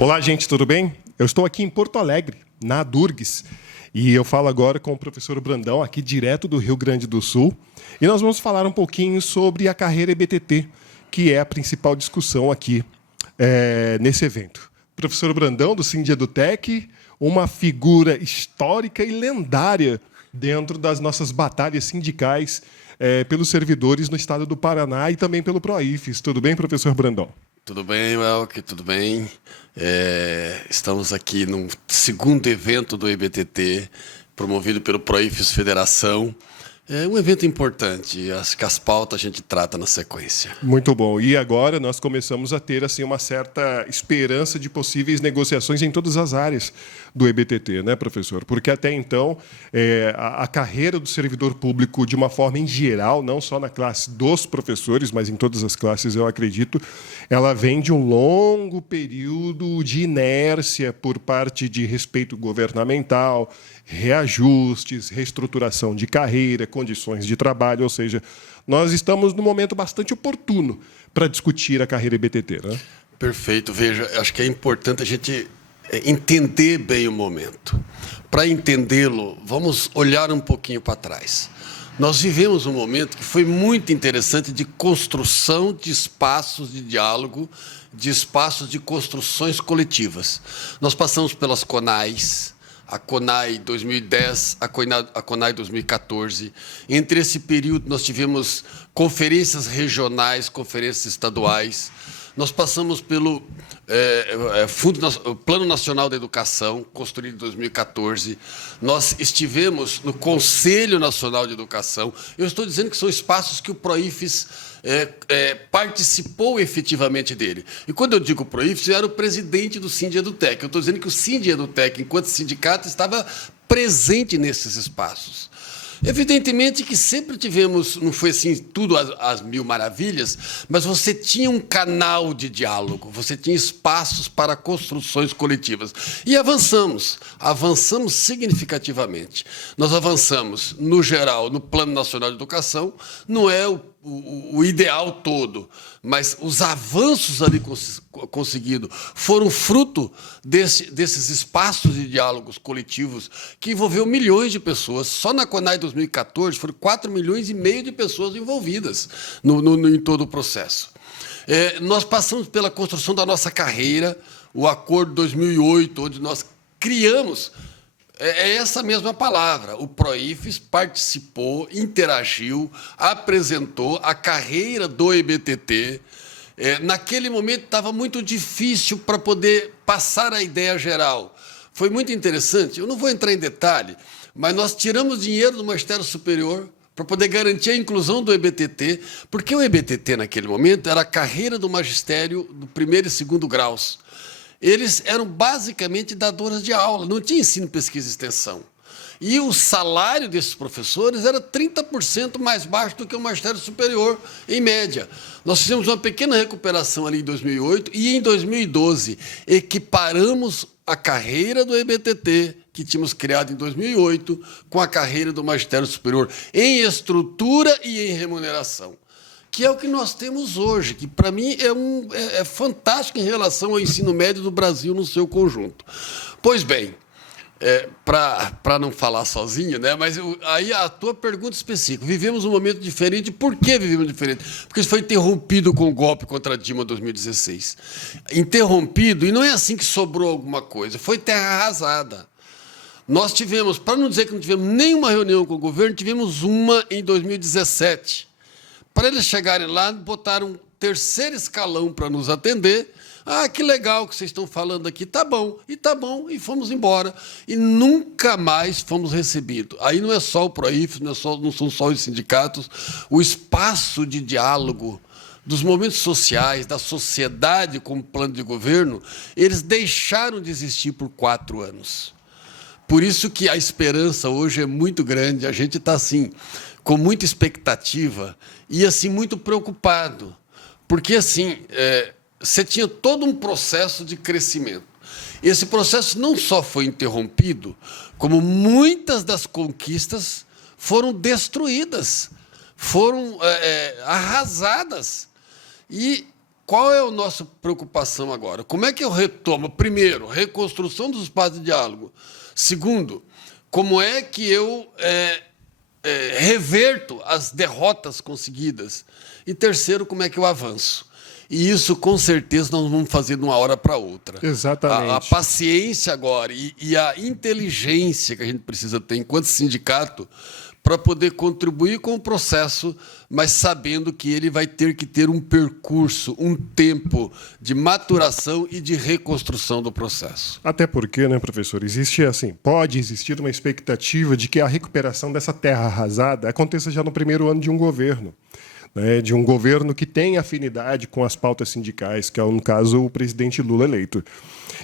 Olá, gente, tudo bem? Eu estou aqui em Porto Alegre, na Durgues, e eu falo agora com o professor Brandão, aqui direto do Rio Grande do Sul, e nós vamos falar um pouquinho sobre a carreira EBTT, que é a principal discussão aqui nesse evento. Professor Brandão, do Sindedutec, uma figura histórica e lendária dentro das nossas batalhas sindicais pelos servidores no estado do Paraná e também pelo PROIFES. Tudo bem, professor Brandão? Tudo bem, Welk, tudo bem. Estamos aqui no segundo evento do EBTT, promovido pelo PROIFES Federação. É um evento importante, acho que as pautas a gente trata na sequência. Muito bom. E agora nós começamos a ter assim, uma certa esperança de possíveis negociações em todas as áreas do EBTT, né, professor? Porque até então a carreira do servidor público, de uma forma em geral, não só na classe dos professores, mas em todas as classes, eu acredito, ela vem de um longo período de inércia por parte de respeito governamental, reajustes, reestruturação de carreira, condições de trabalho, ou seja, nós estamos num momento bastante oportuno para discutir a carreira EBTT, né? Perfeito. Veja, acho que é importante a gente entender bem o momento. Para entendê-lo, vamos olhar um pouquinho para trás. Nós vivemos um momento que foi muito interessante de construção de espaços de diálogo, de espaços de construções coletivas. Nós passamos pelas CONAIs, a CONAI 2010, a CONAI 2014. Entre esse período, nós tivemos conferências regionais, conferências estaduais. Nós passamos pelo Plano Nacional da Educação, construído em 2014. Nós estivemos no Conselho Nacional de Educação. Eu estou dizendo que são espaços que o PROIFES participou efetivamente dele. E quando eu digo PROIFES, eu era o presidente do Sindedutec. Eu estou dizendo que o Sindedutec, enquanto sindicato, estava presente nesses espaços. Evidentemente que sempre tivemos, não foi assim tudo às mil maravilhas, mas você tinha um canal de diálogo, você tinha espaços para construções coletivas. E avançamos significativamente. Nós avançamos, no geral, no Plano Nacional de Educação, não é o ideal todo, mas os avanços ali conseguidos foram fruto desses espaços de diálogos coletivos que envolveu milhões de pessoas. Só na CONAI 2014 foram 4,5 milhões de pessoas envolvidas em todo o processo. Nós passamos pela construção da nossa carreira, o Acordo 2008, onde nós criamos... É essa mesma palavra. O PROIFES participou, interagiu, apresentou a carreira do EBTT. Naquele momento estava muito difícil para poder passar a ideia geral. Foi muito interessante. Eu não vou entrar em detalhe, mas nós tiramos dinheiro do Magistério Superior para poder garantir a inclusão do EBTT, porque o EBTT, naquele momento, era a carreira do magistério do primeiro e segundo graus. Eles eram basicamente dadores de aula, não tinha ensino, pesquisa e extensão. E o salário desses professores era 30% mais baixo do que o magistério superior, em média. Nós fizemos uma pequena recuperação ali em 2008 e, em 2012, equiparamos a carreira do EBTT, que tínhamos criado em 2008, com a carreira do magistério superior, em estrutura e em remuneração, que é o que nós temos hoje, que, para mim, é fantástico em relação ao ensino médio do Brasil no seu conjunto. Pois bem, para não falar sozinho, né? Mas aí a tua pergunta específica. Vivemos um momento diferente. Por que vivemos diferente? Porque isso foi interrompido com o golpe contra a Dilma em 2016. Interrompido, e não é assim que sobrou alguma coisa, foi terra arrasada. Nós tivemos, para não dizer que não tivemos nenhuma reunião com o governo, tivemos uma em 2017. Para eles chegarem lá, botaram um terceiro escalão para nos atender. Ah, que legal que vocês estão falando aqui. Tá bom, e fomos embora. E nunca mais fomos recebidos. Aí não é só o PROIFES, não são só os sindicatos. O espaço de diálogo dos movimentos sociais, da sociedade como plano de governo, eles deixaram de existir por 4 anos. Por isso que a esperança hoje é muito grande. A gente está, assim, com muita expectativa e, assim, muito preocupado. Porque, assim, você tinha todo um processo de crescimento. Esse processo não só foi interrompido, como muitas das conquistas foram destruídas, foram arrasadas. E qual é a nossa preocupação agora? Como é que eu retomo? Primeiro, reconstrução dos espaços de diálogo. Segundo, como é que eu reverto as derrotas conseguidas? E terceiro, como é que eu avanço? E isso, com certeza, nós vamos fazer de uma hora para outra. Exatamente. A paciência agora e a inteligência que a gente precisa ter enquanto sindicato para poder contribuir com o processo, mas sabendo que ele vai ter que ter um percurso, um tempo de maturação e de reconstrução do processo. Até porque, né, professor, pode existir uma expectativa de que a recuperação dessa terra arrasada aconteça já no primeiro ano de um governo. De um governo que tem afinidade com as pautas sindicais, que é, no caso, o presidente Lula eleito.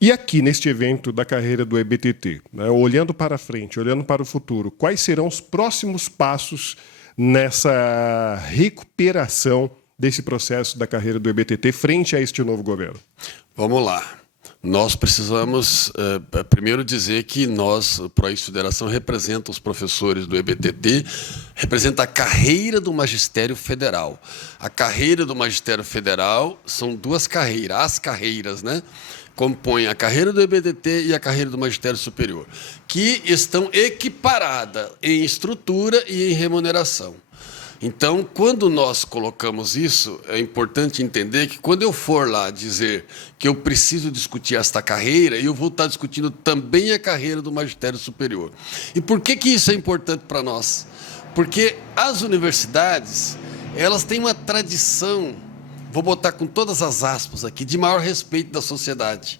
E aqui, neste evento da carreira do EBTT, olhando para frente, olhando para o futuro, quais serão os próximos passos nessa recuperação desse processo da carreira do EBTT frente a este novo governo? Vamos lá. Nós precisamos, primeiro, dizer que nós, o Prois Federação, representa os professores do EBTT, representa a carreira do magistério federal. A carreira do magistério federal são duas carreiras, as carreiras, né? Compõem a carreira do EBTT e a carreira do magistério superior, que estão equiparadas em estrutura e em remuneração. Então, quando nós colocamos isso, é importante entender que quando eu for lá dizer que eu preciso discutir esta carreira, eu vou estar discutindo também a carreira do magistério superior. E por que isso é importante para nós? Porque as universidades, elas têm uma tradição, vou botar com todas as aspas aqui, de maior respeito da sociedade.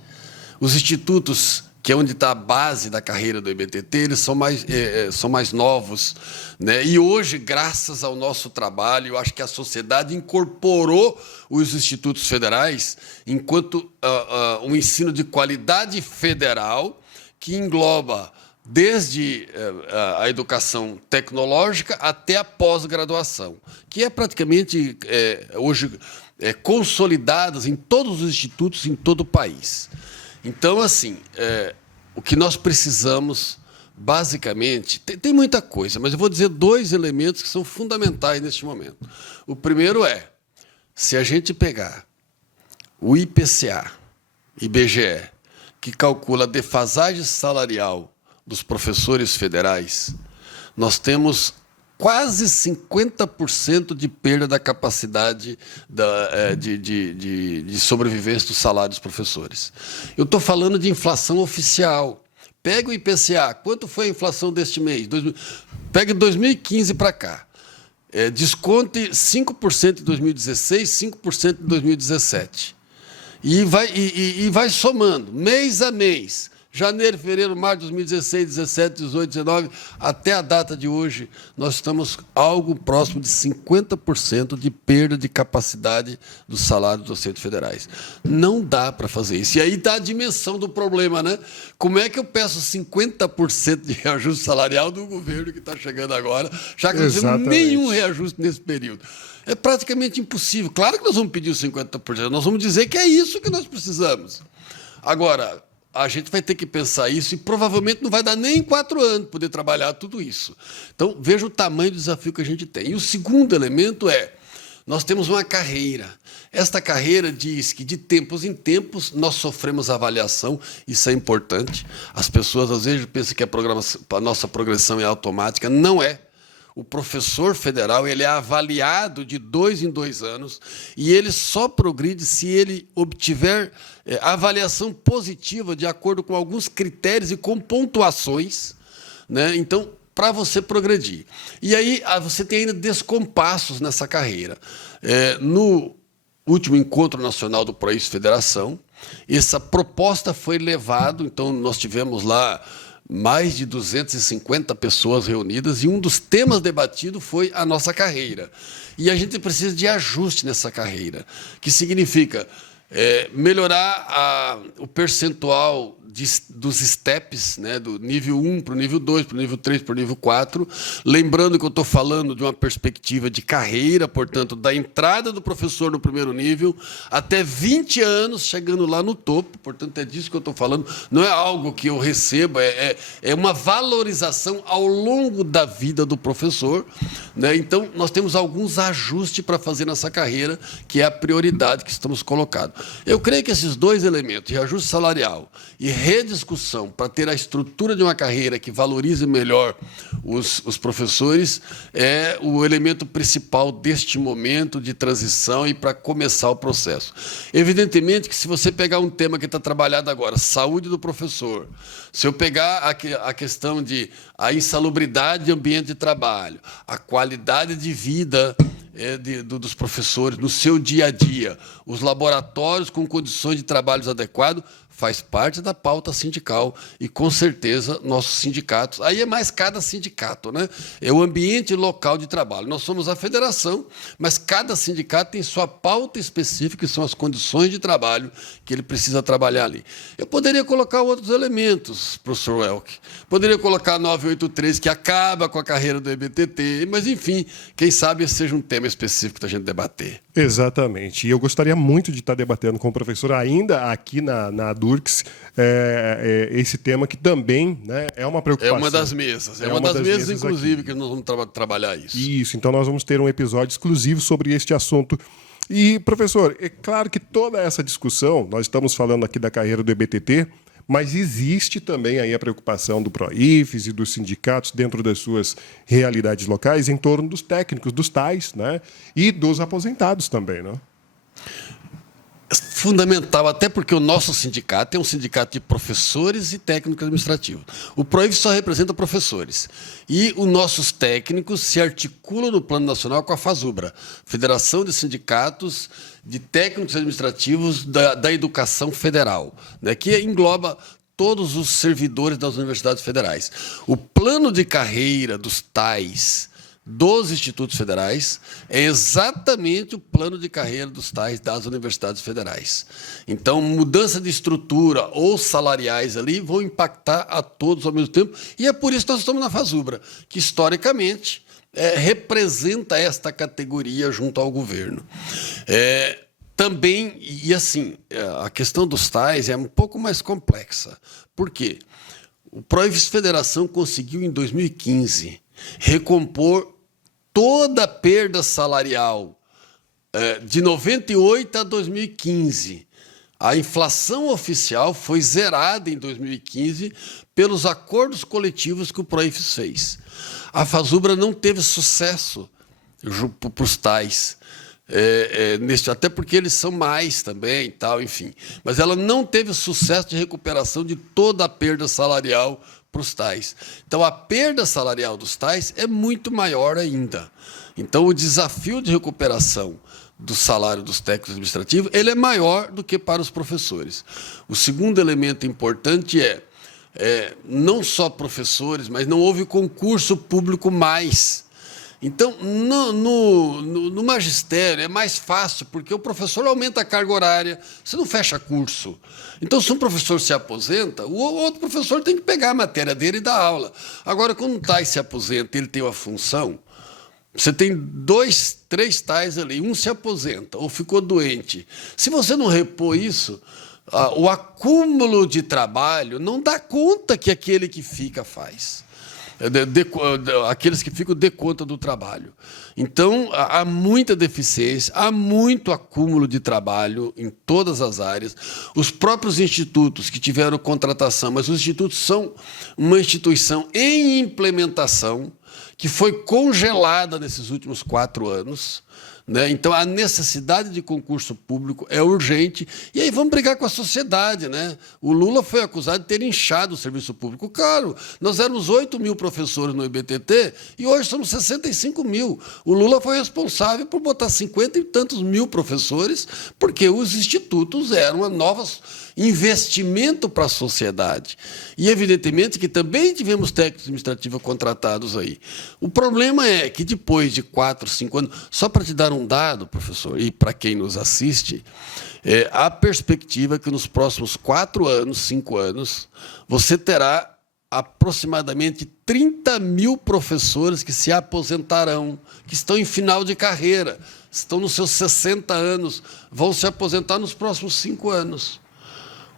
Os institutos, que é onde está a base da carreira do EBTT, eles são mais novos, né? E hoje, graças ao nosso trabalho, eu acho que a sociedade incorporou os institutos federais enquanto um ensino de qualidade federal que engloba desde a educação tecnológica até a pós-graduação, que é praticamente, hoje, consolidadas em todos os institutos em todo o país. Então, assim, o que nós precisamos, basicamente, tem muita coisa, mas eu vou dizer dois elementos que são fundamentais neste momento. O primeiro é, se a gente pegar o IPCA, IBGE, que calcula a defasagem salarial dos professores federais, nós temos quase 50% de perda da capacidade de sobrevivência do salário dos professores. Eu estou falando de inflação oficial. Pega o IPCA. Quanto foi a inflação deste mês? Pega 2015 para cá. Desconte 5% em 2016, 5% em 2017. E vai somando, mês a mês. Janeiro, fevereiro, março de 2016, 17, 18, 19, até a data de hoje, nós estamos algo próximo de 50% de perda de capacidade dos salários docentes federais. Não dá para fazer isso. E aí está a dimensão do problema, né? Como é que eu peço 50% de reajuste salarial do governo que está chegando agora, já que não temos nenhum reajuste nesse período? É praticamente impossível. Claro que nós vamos pedir os 50%, nós vamos dizer que é isso que nós precisamos. Agora, a gente vai ter que pensar isso e provavelmente não vai dar nem 4 anos poder trabalhar tudo isso. Então, veja o tamanho do desafio que a gente tem. E o segundo elemento é, nós temos uma carreira. Esta carreira diz que, de tempos em tempos, nós sofremos avaliação, isso é importante. As pessoas, às vezes, pensam que a nossa progressão é automática. Não é. O professor federal ele é avaliado de 2 em 2 anos e ele só progride se ele obtiver avaliação positiva de acordo com alguns critérios e com pontuações, né? Então, para você progredir. E aí você tem ainda descompassos nessa carreira. No último Encontro Nacional do Prois Federação, essa proposta foi levada, então nós tivemos lá mais de 250 pessoas reunidas e um dos temas debatidos foi a nossa carreira. E a gente precisa de ajuste nessa carreira, que significa melhorar o percentual dos steps, né, do nível 1 para o nível 2, para o nível 3, para o nível 4. Lembrando que eu estou falando de uma perspectiva de carreira, portanto, da entrada do professor no primeiro nível até 20 anos, chegando lá no topo. Portanto, é disso que eu estou falando. Não é algo que eu receba, é uma valorização ao longo da vida do professor, né? Então, nós temos alguns ajustes para fazer nessa carreira, que é a prioridade que estamos colocando. Eu creio que esses dois elementos, de ajuste salarial e rediscussão para ter a estrutura de uma carreira que valorize melhor os professores, é o elemento principal deste momento de transição e para começar o processo. Evidentemente que se você pegar um tema que está trabalhado agora, saúde do professor, se eu pegar a questão de a insalubridade de ambiente de trabalho, a qualidade de vida dos professores no seu dia a dia, os laboratórios com condições de trabalho adequadas, faz parte da pauta sindical e, com certeza, nossos sindicatos. Aí é mais cada sindicato, né? É o ambiente local de trabalho. Nós somos a federação, mas cada sindicato tem sua pauta específica, que são as condições de trabalho que ele precisa trabalhar ali. Eu poderia colocar outros elementos, professor Welck. Poderia colocar a 983, que acaba com a carreira do EBTT, mas, enfim, quem sabe esse seja um tema específico da gente debater. Exatamente. E eu gostaria muito de estar debatendo com o professor ainda aqui na Durks esse tema que também, né, é uma preocupação. É uma das mesas. É uma das mesas inclusive, aqui, que nós vamos trabalhar isso. Isso. Então, nós vamos ter um episódio exclusivo sobre este assunto. E, professor, é claro que toda essa discussão, nós estamos falando aqui da carreira do EBTT, mas existe também aí a preocupação do PROIFES e dos sindicatos dentro das suas realidades locais em torno dos técnicos, dos tais, né? E dos aposentados também, né? Fundamental, até porque o nosso sindicato é um sindicato de professores e técnicos administrativos. O PROIFES só representa professores. E os nossos técnicos se articulam no plano nacional com a FASUBRA, Federação de Sindicatos de Técnicos Administrativos da Educação Federal, né, que engloba todos os servidores das universidades federais. O plano de carreira dos tais dos institutos federais é exatamente o plano de carreira dos tais das universidades federais. Então, mudança de estrutura ou salariais ali vão impactar a todos ao mesmo tempo, e é por isso que nós estamos na FASUBRA, que historicamente representa esta categoria junto ao governo. Também, e assim, a questão dos tais é um pouco mais complexa. Por quê? O PROIFES Federação conseguiu, em 2015, recompor toda a perda salarial de 98 a 2015. A inflação oficial foi zerada em 2015 pelos acordos coletivos que o PROIFES fez. A FASUBRA não teve sucesso para os tais, até porque eles são mais também, tal, enfim. Mas ela não teve sucesso de recuperação de toda a perda salarial para os tais. Então, a perda salarial dos tais é muito maior ainda. Então, o desafio de recuperação do salário dos técnicos administrativos ele é maior do que para os professores. O segundo elemento importante não só professores, mas não houve concurso público mais. Então, no magistério é mais fácil, porque o professor aumenta a carga horária, você não fecha curso. Então, se um professor se aposenta, o outro professor tem que pegar a matéria dele e dar aula. Agora, quando um tais se aposenta e ele tem uma função, você tem 2, 3 tais ali, um se aposenta ou ficou doente. Se você não repor isso, o acúmulo de trabalho não dá conta que aquele que fica faz. Aqueles que ficam de conta do trabalho. Então, há muita deficiência, há muito acúmulo de trabalho em todas as áreas. Os próprios institutos que tiveram contratação, mas os institutos são uma instituição em implementação que foi congelada nesses últimos 4 anos. Né? Então, a necessidade de concurso público é urgente. E aí vamos brigar com a sociedade. Né? O Lula foi acusado de ter inchado o serviço público. Claro, nós éramos 8 mil professores no IBTT e hoje somos 65 mil. O Lula foi responsável por botar 50 e tantos mil professores, porque os institutos eram uma nova investimento para a sociedade. E, evidentemente, que também tivemos técnicos administrativos contratados aí. O problema é que, depois de 4, 5 anos, só para te dar um dado, professor, e para quem nos assiste, a perspectiva que nos próximos 4 anos, 5 anos, você terá aproximadamente 30 mil professores que se aposentarão, que estão em final de carreira, estão nos seus 60 anos, vão se aposentar nos próximos 5 anos.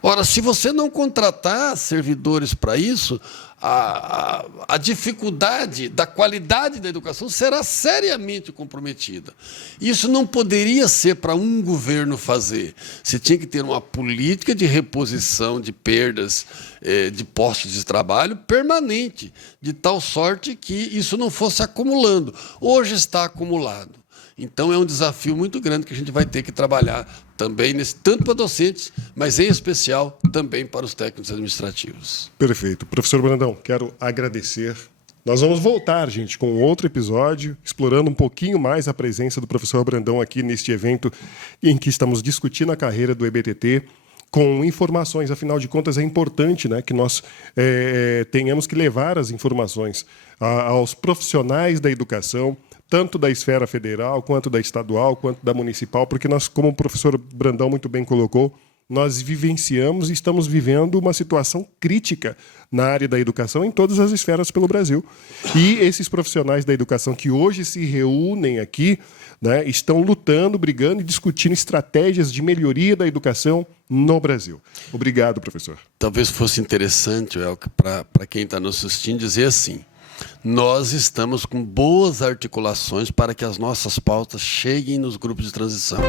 Ora, se você não contratar servidores para isso, a dificuldade da qualidade da educação será seriamente comprometida. Isso não poderia ser para um governo fazer. Você tinha que ter uma política de reposição de perdas de postos de trabalho permanente, de tal sorte que isso não fosse acumulando. Hoje está acumulado. Então, é um desafio muito grande que a gente vai ter que trabalhar também, tanto para docentes, mas, em especial, também para os técnicos administrativos. Perfeito. Professor Brandão, quero agradecer. Nós vamos voltar, gente, com outro episódio, explorando um pouquinho mais a presença do professor Brandão aqui neste evento em que estamos discutindo a carreira do EBTT, com informações. Afinal de contas, é importante, né, que nós tenhamos que levar as informações aos profissionais da educação, tanto da esfera federal, quanto da estadual, quanto da municipal, porque nós, como o professor Brandão muito bem colocou, nós vivenciamos e estamos vivendo uma situação crítica na área da educação em todas as esferas pelo Brasil. E esses profissionais da educação que hoje se reúnem aqui, né, estão lutando, brigando e discutindo estratégias de melhoria da educação no Brasil. Obrigado, professor. Talvez fosse interessante, Elke, para quem está nos assistindo, dizer assim: nós estamos com boas articulações para que as nossas pautas cheguem nos grupos de transição.